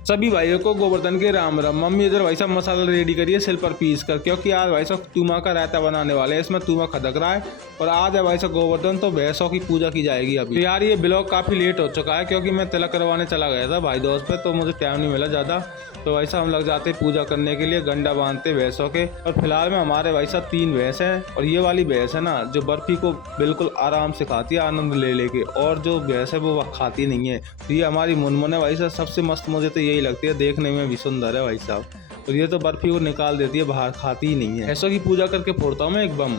सभी भाइयों को गोवर्धन के राम राम। मम्मी इधर भाई साहब मसाला रेडी करिए सिल पर पीस कर, क्योंकि आज भाई साहब तुमा का रायता बनाने वाले हैं। इसमें तुमा खदक रहा है और आज है भाई साहब गोवर्धन, तो भैंसों की पूजा की जाएगी अभी। तो यार ये ब्लॉग काफी लेट हो चुका है, क्योंकि मैं तिलक करवाने चला गया था भाई दोस्त पे, तो मुझे टाइम नहीं मिला ज्यादा। तो भाई साहब हम लग जाते पूजा करने के लिए, गंडा बांधते भैंसों के। और फिलहाल में हमारे भाई साहब 3 भैंस है, और ये वाली भैंस है ना जो बर्फी को बिल्कुल आराम से खाती है, आनंद ले लेके, और जो भैंस है वो खाती नहीं है। तो ये हमारी मुनमुन है भाई साहब, सबसे मस्त मुझे तो यही लगती है, देखने में भी सुंदर है भाई साहब। और ये तो बर्फी को निकाल देती है बाहर, खाती ही नहीं है। ऐसों की पूजा करके फोड़ता हूँ मैं एक बम।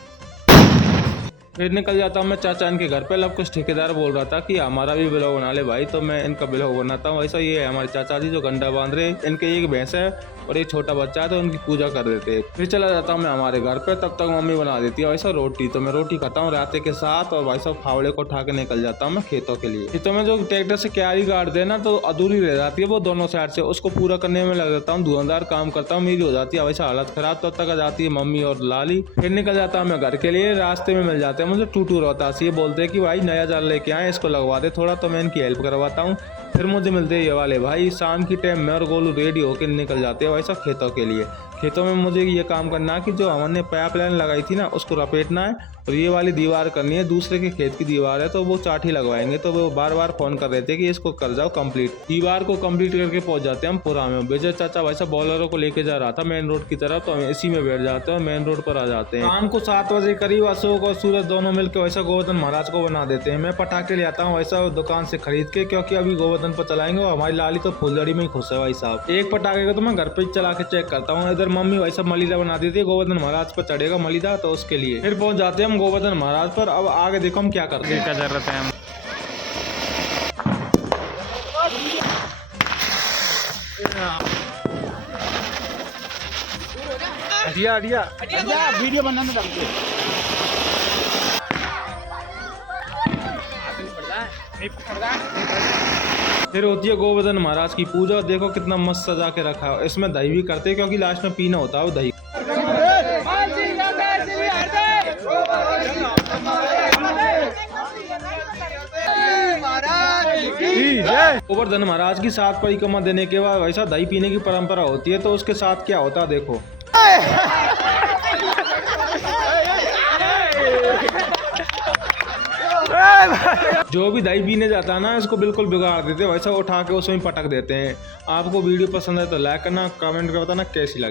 फिर निकल जाता हूँ मैं चाचा इनके घर पे। अब कुछ ठेकेदार बोल रहा था कि हमारा भी ब्लॉग बना ले भाई, तो मैं इनका ब्लॉग बनाता हूँ। वैसा ये है हमारे चाचा जी जो गंडा बांध रहे, इनके एक भैंस है और एक छोटा बच्चा है, तो उनकी पूजा कर देते हैं। फिर चला जाता हूँ मैं हमारे घर पे, तब तक मम्मी बना देती है वैसा रोटी। तो मैं रोटी खाता हूँ रायते के साथ, और भाई साहब फावड़े को उठा के निकल जाता हूँ मैं खेतों के लिए। खेतों में जो ट्रैक्टर से क्यारी काटते हैं ना, तो अधूरी रह जाती है वो दोनों साइड से, उसको पूरा करने में लग जाता हूँ, धुआंधार काम करता हूँ, मेरी हो जाती है वैसा हालत खराब। तब तक आ जाती है मम्मी और लाली। फिर निकल जाता हूँ मैं घर के लिए। रास्ते में मिल जाते हैं मुझे टूटू रोहतास, ये बोलते हैं कि भाई नया जाल लेके आए, इसको लगवा दे थोड़ा, तो मैं इनकी हेल्प करवाता हूँ। फिर मुझे मिलते हैं ये वाले भाई शाम की टाइम में, और गोलू रेडी होकर निकल जाते हैं वैसा खेतों के लिए। खेतों में मुझे ये काम करना है कि जो हमने पाइपलाइन लगाई थी ना उसको लपेटना है, और ये वाली दीवार करनी है, दूसरे के खेत की दीवार है, तो वो चाटी लगवाएंगे। तो वो बार बार फोन कर रहे थे कि इसको कर जाओ कंप्लीट। दीवार को कंप्लीट करके पहुंच जाते हैं हम पुरा में। विजय चाचा वैसा बॉलरों को लेके जा रहा था मेन रोड की तरफ, तो हम इसी में बैठ जाते हैं और मेन रोड पर आ जाते हैं। शाम को 7 बजे करीब अशोक और सूरज दोनों मिलकर वैसा गोवर्धन महाराज को बना देते हैं। मैं पटाखे ले आता हूँ वैसा दुकान से खरीद के, क्योंकि अभी गोवर्धन पर चलाएंगे। और हमारी लाली तो फुलझड़ी में ही खुश है भाई साहब। एक पटाखे को तो मैं घर पे ही चला के चेक करता हूँ। इधर मम्मी वैसा मलिदा बना देती है, गोवर्धन महाराज पर चढ़ेगा मलिदा, तो उसके लिए। फिर पहुंच जाते हैं हम गोवर्धन महाराज पर। अब आगे देखो हम क्या करते हैं, क्या जरूरत है। वीडियो बनाने फिर होती है गोवर्धन महाराज की पूजा। देखो कितना मस्त सजा के रखा है। इसमें दही भी करते हैं, क्योंकि लास्ट में पीना होता है वो दही। गोवर्धन महाराज की 7 परिक्रमा देने के बाद वैसा दही पीने की परंपरा होती है। तो उसके साथ क्या होता है देखो। जो भी दही पीने जाता है ना, इसको बिल्कुल बिगाड़ देते हैं, वैसा उठा के उसमें पटक देते हैं। आपको वीडियो पसंद है तो लाइक करना, कमेंट कर बताना कैसी लगी।